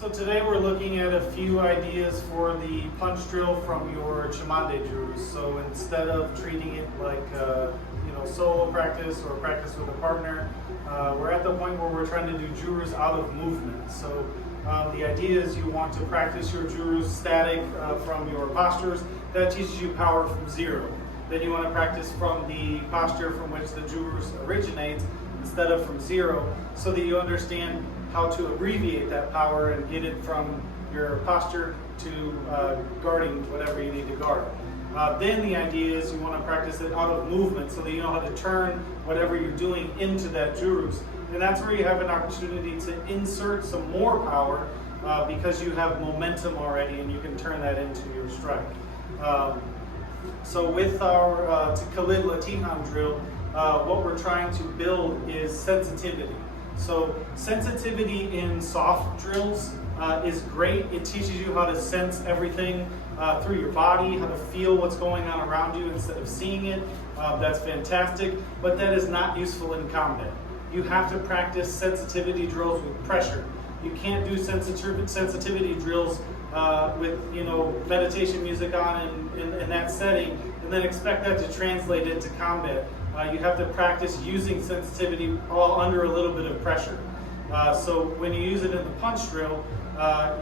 So today we're looking at a few ideas for the punch drill from your Chimande jurus. So instead of treating it like solo practice or practice with a partner, we're at the point where we're trying to do jurus out of movement. So the idea is you want to practice your jurus static from your postures. That teaches you power from zero. Then you want to practice from the posture from which the jurus originates instead of from zero, so that you understand how to abbreviate that power and get it from your posture to guarding whatever you need to guard. Then the idea is you want to practice it out of movement so that you know how to turn whatever you're doing into that jurus. And that's where you have an opportunity to insert some more power because you have momentum already and you can turn that into your strike. So with our Khalid Latihan drill, what we're trying to build is sensitivity. So sensitivity in soft drills is great. It teaches you how to sense everything through your body, how to feel what's going on around you instead of seeing it. That's fantastic, but that is not useful in combat. You have to practice sensitivity drills with pressure. You can't do sensitivity drills with meditation music on in that setting and then expect that to translate into combat. You have to practice using sensitivity all under a little bit of pressure. So when you use it in the punch drill,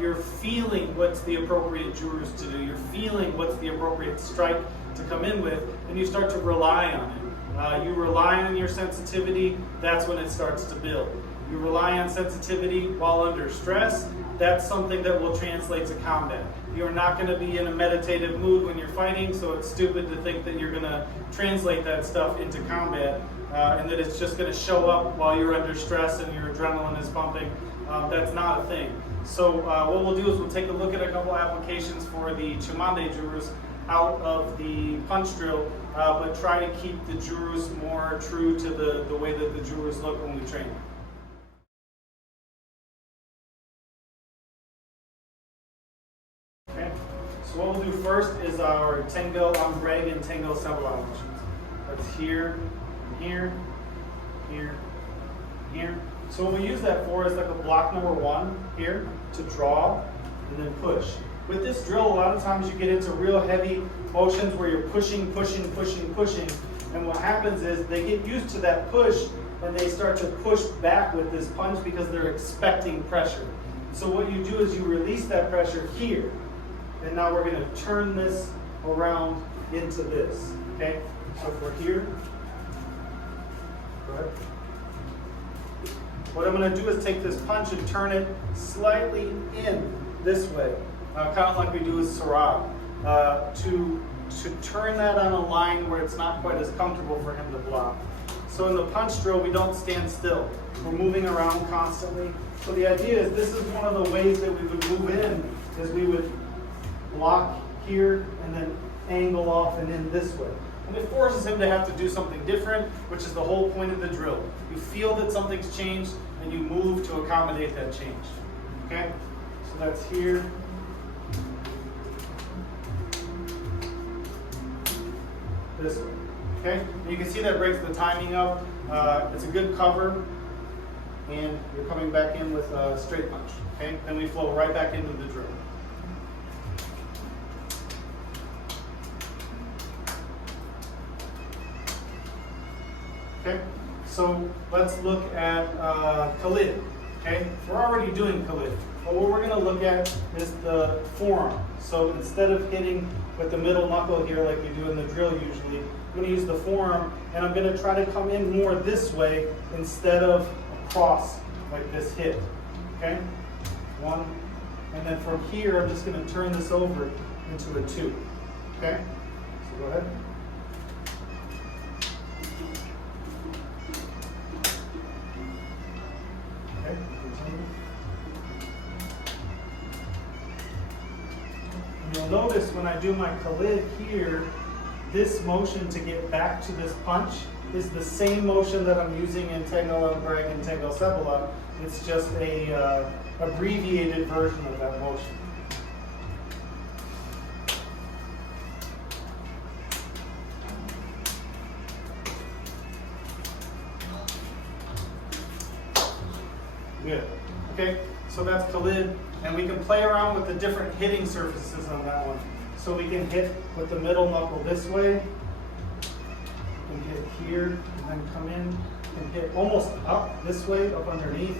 you're feeling what's the appropriate jurus to do. You're feeling what's the appropriate strike to come in with, and you start to rely on it. You rely on your sensitivity, that's when it starts to build. You rely on sensitivity while under stress, that's something that will translate to combat. You're not going to be in a meditative mood when you're fighting, so it's stupid to think that you're going to translate that stuff into combat and that it's just going to show up while you're under stress and your adrenaline is pumping. That's not a thing. So what we'll do is we'll take a look at a couple applications for the Chimande jurus out of the punch drill, but try to keep the jurus more true to the way that the jurus look when we train them. So what we'll do first is our Tango, ombre, and Tango Silat motions. That's here, here, here, here. So what we use that for is like a block number one here to draw and then push. With this drill, a lot of times you get into real heavy motions where you're pushing, pushing, pushing, pushing. And what happens is they get used to that push and they start to push back with this punch because they're expecting pressure. So what you do is you release that pressure here. And now we're going to turn this around into this, okay? So if we're here, go ahead. What I'm going to do is take this punch and turn it slightly in this way, kind of like we do with Silat, to turn that on a line where it's not quite as comfortable for him to block. So in the punch drill, we don't stand still. We're moving around constantly. So the idea is this is one of the ways that we would move in, is we would block here and then angle off and in this way. And it forces him to have to do something different, which is the whole point of the drill. You feel that something's changed and you move to accommodate that change. Okay? So that's here. This way. Okay? And you can see that breaks the timing up. It's a good cover. And you're coming back in with a straight punch. Okay? Then we flow right back into the drill. Okay, so let's look at Khalid. Okay, we're already doing Khalid, but what we're going to look at is the forearm. So instead of hitting with the middle knuckle here like we do in the drill usually, I'm going to use the forearm and I'm going to try to come in more this way instead of across like this hit. Okay, one, and then from here I'm just going to turn this over into a two. Okay, so go ahead. You'll notice when I do my Khalid here, this motion to get back to this punch is the same motion that I'm using in Tango ombre and Tango Silat. It's just a abbreviated version of that motion. Good. Okay, Okay, so that's Khalid, and we can play around with the different hitting surfaces on that one. So we can hit with the middle knuckle this way, we can hit here, and then come in, and hit almost up this way, up underneath,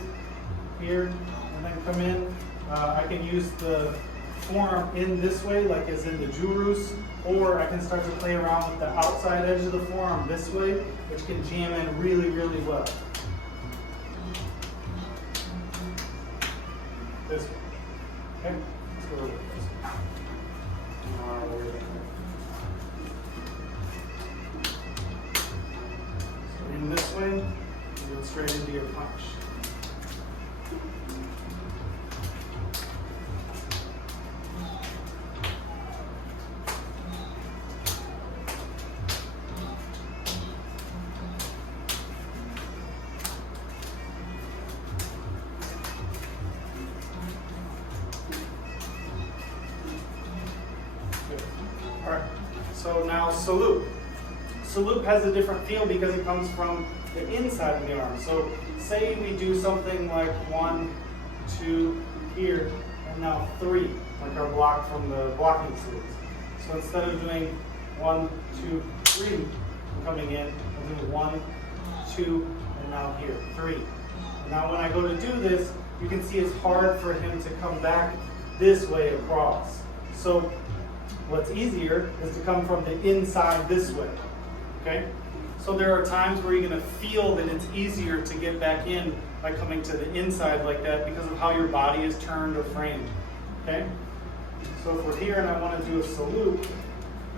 here, and then come in. I can use the forearm in this way, like as in the Jurus, or I can start to play around with the outside edge of the forearm this way, which can jam in really, really well. This way. Okay? Let's go over this. So in this way, you go straight into your punch. Alright, so now salute. Salute has a different feel because it comes from the inside of the arm. So say we do something like 1, 2, here, and now 3, like our block from the blocking sleeves. So instead of doing 1, 2, 3, I'm coming in, I'll do 1, 2, and now here, 3. And now when I go to do this, you can see it's hard for him to come back this way across. So what's easier is to come from the inside this way, okay? So there are times where you're gonna feel that it's easier to get back in by coming to the inside like that because of how your body is turned or framed, okay? So if we're here and I wanna do a salute,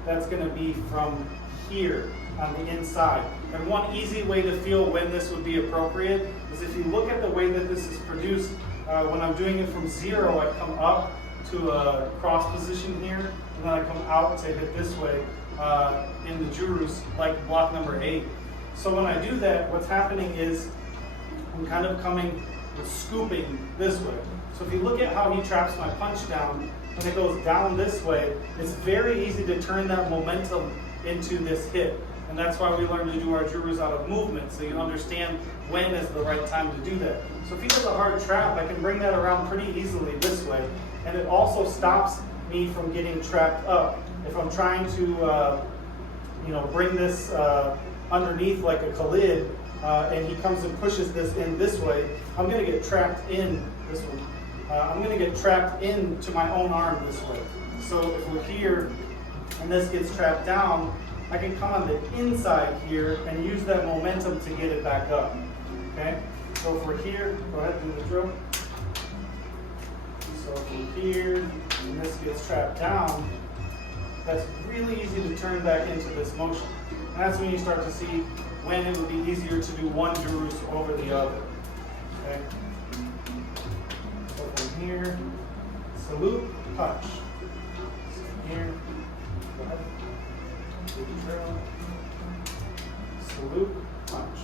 that's gonna be from here on the inside. And one easy way to feel when this would be appropriate is if you look at the way that this is produced, when I'm doing it from 0, I come up to a cross position here, and then I come out to hit this way in the Jurus, like block number 8. So when I do that, what's happening is I'm kind of coming with scooping this way. So if you look at how he traps my punch down, when it goes down this way, it's very easy to turn that momentum into this hit. And that's why we learn to do our Jurus out of movement, so you understand when is the right time to do that. So if he does a hard trap, I can bring that around pretty easily this way. And it also stops me from getting trapped up. If I'm trying to, bring this underneath like a Khalid, and he comes and pushes this in this way, I'm going to get trapped in this one. I'm going to get trapped into my own arm this way. So if we're here and this gets trapped down, I can come on the inside here and use that momentum to get it back up. Okay? So if we're here, go ahead and do the drill. So if we're here and this gets trapped down, that's really easy to turn back into this motion. And that's when you start to see when it would be easier to do one Jurus over the other. Okay? So from here, salute, punch. So here, go ahead. Do the drill. Salute, punch.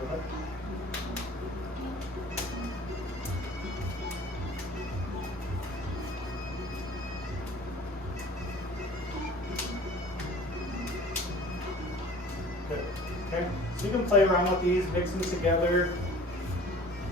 Go ahead. Good. Okay, so you can play around with these, mix them together,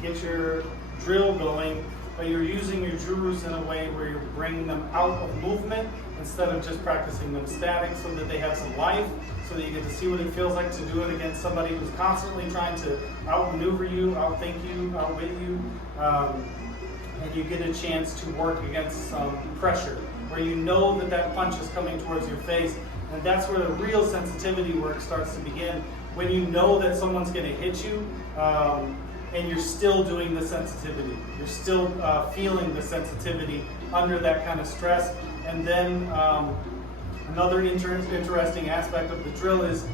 get your drill going, but you're using your Jurus in a way where you're bringing them out of movement instead of just practicing them static so that they have some life, so that you get to see what it feels like to do it against somebody who's constantly trying to outmaneuver you, outthink you, outwit you, and you get a chance to work against some pressure, where you know that that punch is coming towards your face, and that's where the real sensitivity work starts to begin, when you know that someone's going to hit you, and you're still doing the sensitivity. You're still feeling the sensitivity under that kind of stress. And then another interesting aspect of the drill is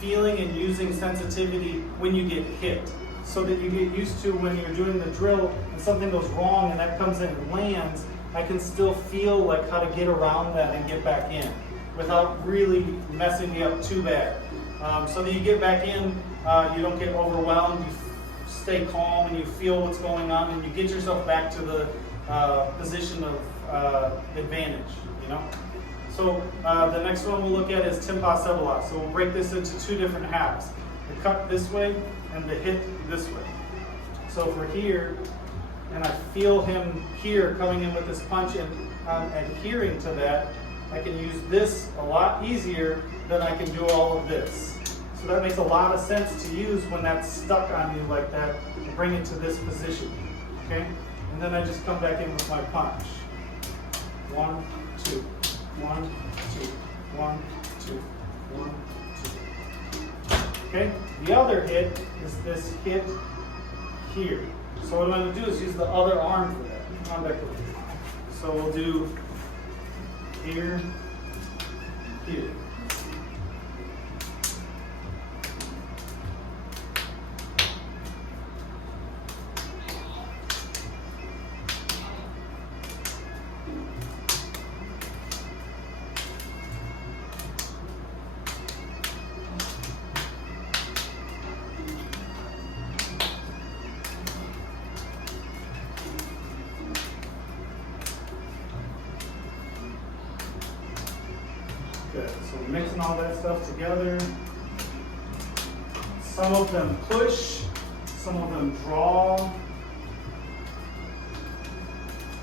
feeling and using sensitivity when you get hit. So that you get used to when you're doing the drill and something goes wrong and that comes in and lands, I can still feel like how to get around that and get back in without really messing me up too bad. So that you get back in, you don't get overwhelmed, you stay calm and you feel what's going on and you get yourself back to the position of advantage, you know? So the next one we'll look at is Timpa Sebelah. So we'll break this into two different halves. The cut this way and the hit this way. So for here, and I feel him here coming in with this punch, and I'm adhering to that, I can use this a lot easier than I can do all of this. So that makes a lot of sense to use when that's stuck on you like that, and bring it to this position, okay? And then I just come back in with my punch. 1, 2, 1, 2, 1, 2, 1, 2. Okay? The other hit is this hit here. So what I'm going to do is use the other arm for that. Come on back over here. So we'll do here, here. Good. So we're mixing all that stuff together. Some of them push, some of them draw,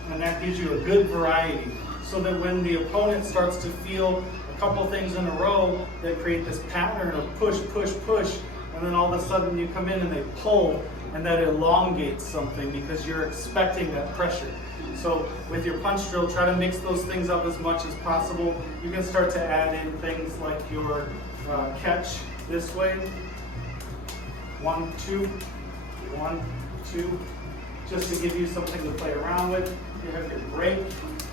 and that gives you a good variety. So that when the opponent starts to feel a couple things in a row that create this pattern of push, push, push, and then all of a sudden you come in and they pull, and that elongates something because you're expecting that pressure. So with your punch drill, try to mix those things up as much as possible. You can start to add in things like your catch this way. 1, 2, 1, 2, just to give you something to play around with. You have your break,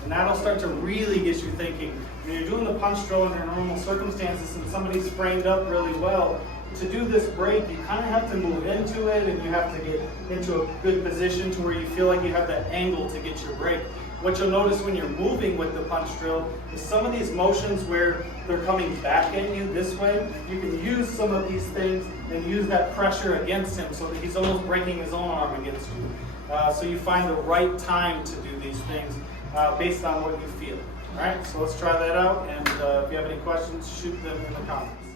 and that'll start to really get you thinking. When you're doing the punch drill under normal circumstances and somebody's framed up really well, to do this break, you kind of have to move into it, and you have to get into a good position to where you feel like you have that angle to get your break. What you'll notice when you're moving with the punch drill is some of these motions where they're coming back at you this way, you can use some of these things and use that pressure against him so that he's almost breaking his own arm against you. So you find the right time to do these things based on what you feel. All right, so let's try that out, and if you have any questions, shoot them in the comments.